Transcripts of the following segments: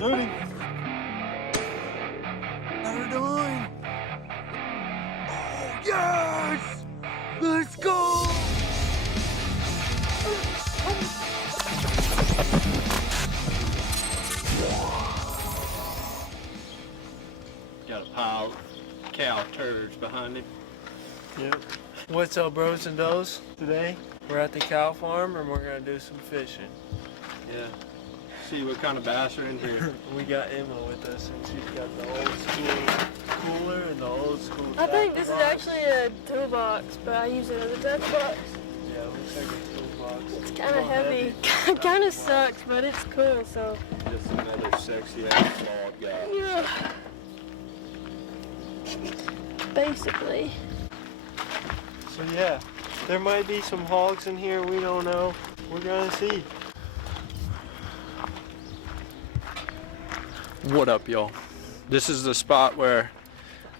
Loading. We're doing. Oh yes! Let's go! Got a pile of cow turds behind him. Yep. What's up, bros and does? Today we're at the cow farm and we're gonna do some fishing. Yeah. See what kind of bass are in here. We got Emma with us and she's got the old school cooler and the old school. I think this is box. actually a toolbox, but I use it as a tackle box. Yeah, it looks like a toolbox. It's kind of heavy. Kind of sucks, but it's cool. So Just another sexy ass flawed guy. yeah, basically. So yeah, there might be some hogs in here. We don't know. We're gonna see. What up, y'all? This is the spot where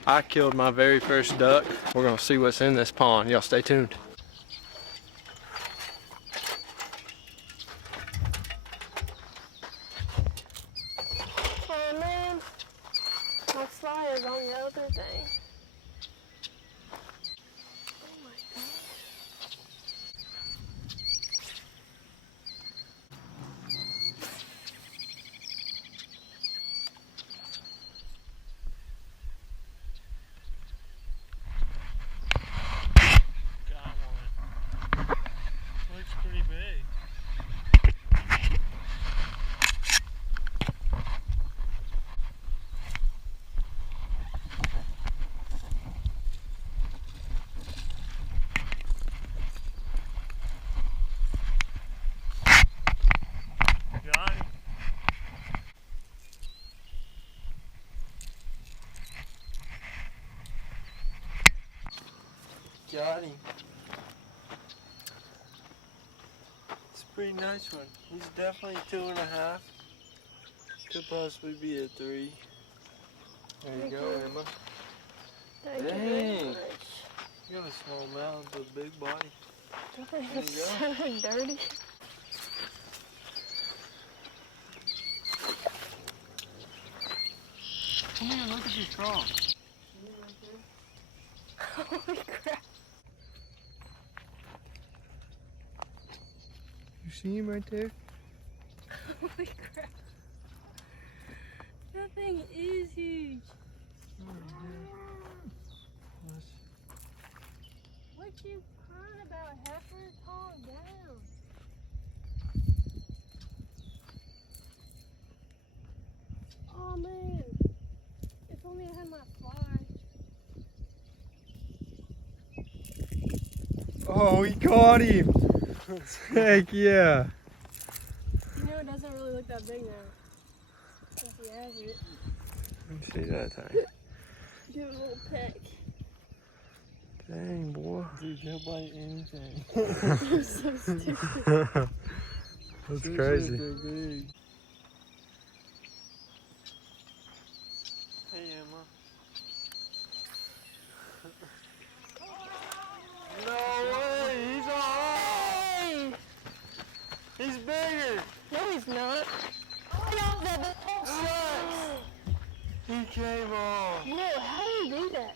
I killed my very first duck. We're gonna see what's in this pond. Y'all stay tuned. Oh man, my fly is on the other thing. Oh my god. Got one. Looks pretty big. Got him. Got him. It's a pretty nice one. He's definitely 2.5. Could possibly be a 3. There you Thank go, you. Emma. Thank you very Dang. much. You got a small mouth but a big body. I think There it's you so dirty. Come here, look at your trough. Holy crap. You see him right there? Holy crap. That thing is huge. What you crying about, heifer? Calm down. Oh man. If only I had my fly. Oh, he caught him! Heck yeah! You know, it doesn't really look that big now. Since he has it. Let me see that thing. Give it a little peck. Dang, boy. Dude, he'll bite anything. You're so stupid. That's crazy. Hey, Emma. No way! He's a hog! He's bigger! No, he's not. No, that sucks. He came off. Whoa, how do you do that?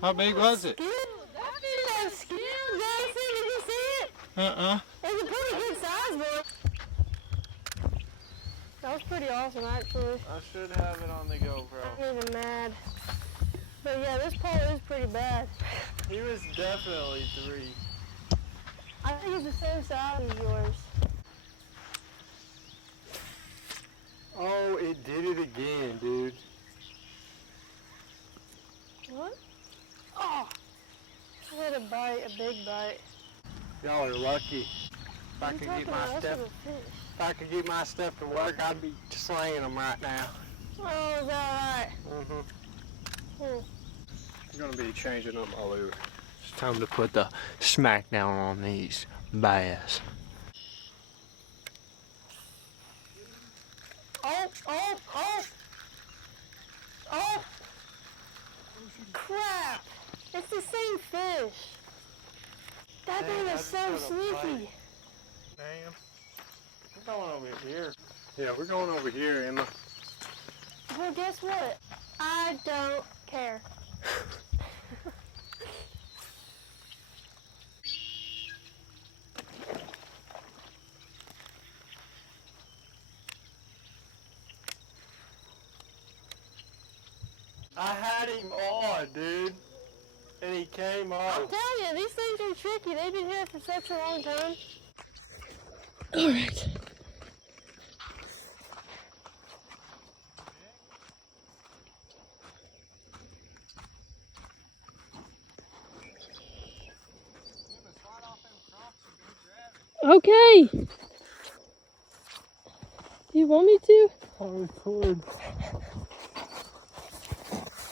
How big was it? Skin? That thing has skin, Jason. Did you see it? Uh-uh. It's a pretty good size, boy. That was pretty awesome, actually. I should have it on the GoPro. I'm even mad. But yeah, this pole is pretty bad. He was definitely 3. I think it's the same size as yours. Oh, it did it again, dude. What? Oh! I had a bite, a big bite. Y'all are lucky. If I I'm could talking get my about stuff, us as a fish. if I could get my stuff to work, I'd be slaying them right now. Oh, is that right? I'm gonna be changing up my lure. It's time to put the smackdown on these bass. Oh, oh, oh! Oh! so sneaky. Damn. We're going over here. Yeah, we're going over here, Emma. Well, guess what? I don't care. I had him on, dude. And he came I'm off. telling you, these things are tricky. They've been here for such a long time. All right. Okay. Do you want me to? I'll record.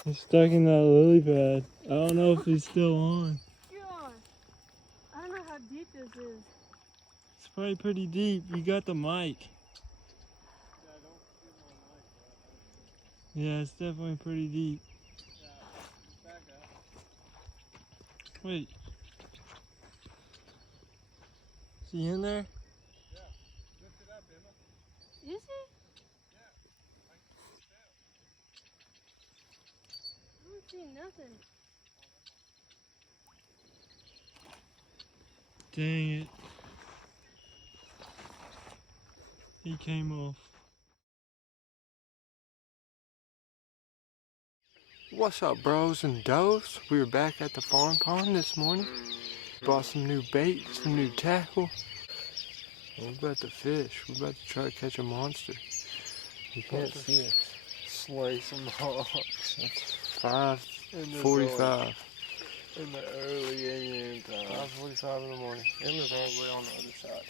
He's stuck in that lily pad. I don't know if he's still on. God. I don't know how deep this is. It's probably pretty deep. You got the mic. Yeah, it's definitely pretty deep. Wait. Is he in there? Is he? I don't see nothing. Dang it. He came off. What's up, bros and does? We were back at the farm pond this morning. Bought some new bait, some new tackle. We're about to fish. We're about to try to catch a monster. You can't see us. Slay some hawks. It's 5:45. In the early AM time. 5:45 in the morning. Emma's all the way on the other side.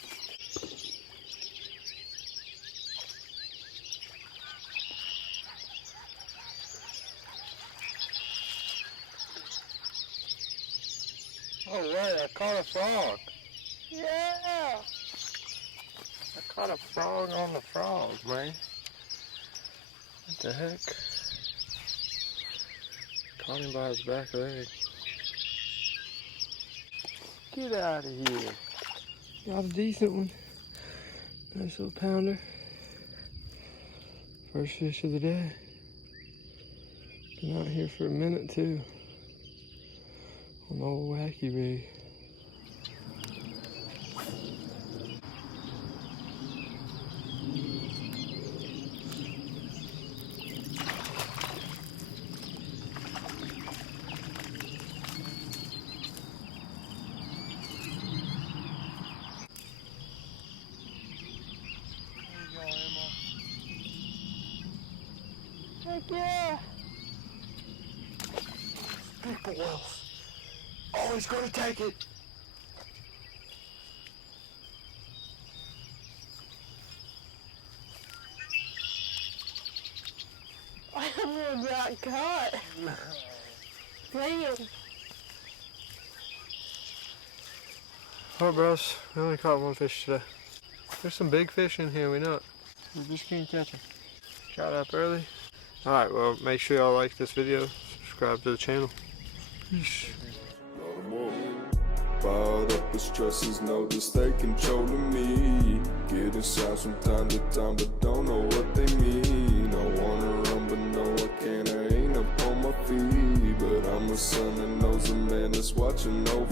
Oh wait, I caught a frog. Yeah. I caught a frog on the frog, man. What the heck? Caught him by his back leg. Get out of here. Got a decent one. Nice little pounder. First fish of the day. Been out here for a minute too. On the old wacky rig. Heck yeah. People else. Always gonna take it. I almost got caught. Damn. Alright, bros. We only caught one fish today. There's some big fish in here, we know it. We just can't catch them. Shot up early. Alright, well, make sure y'all like this video. Subscribe to the channel. Peace. Fired up with stresses, know that they controlling me. Getting shots from time to time, but don't know what they mean. I wanna run, but no, I can't. I ain't up on my feet, but I'm a son that knows a man that's watching over.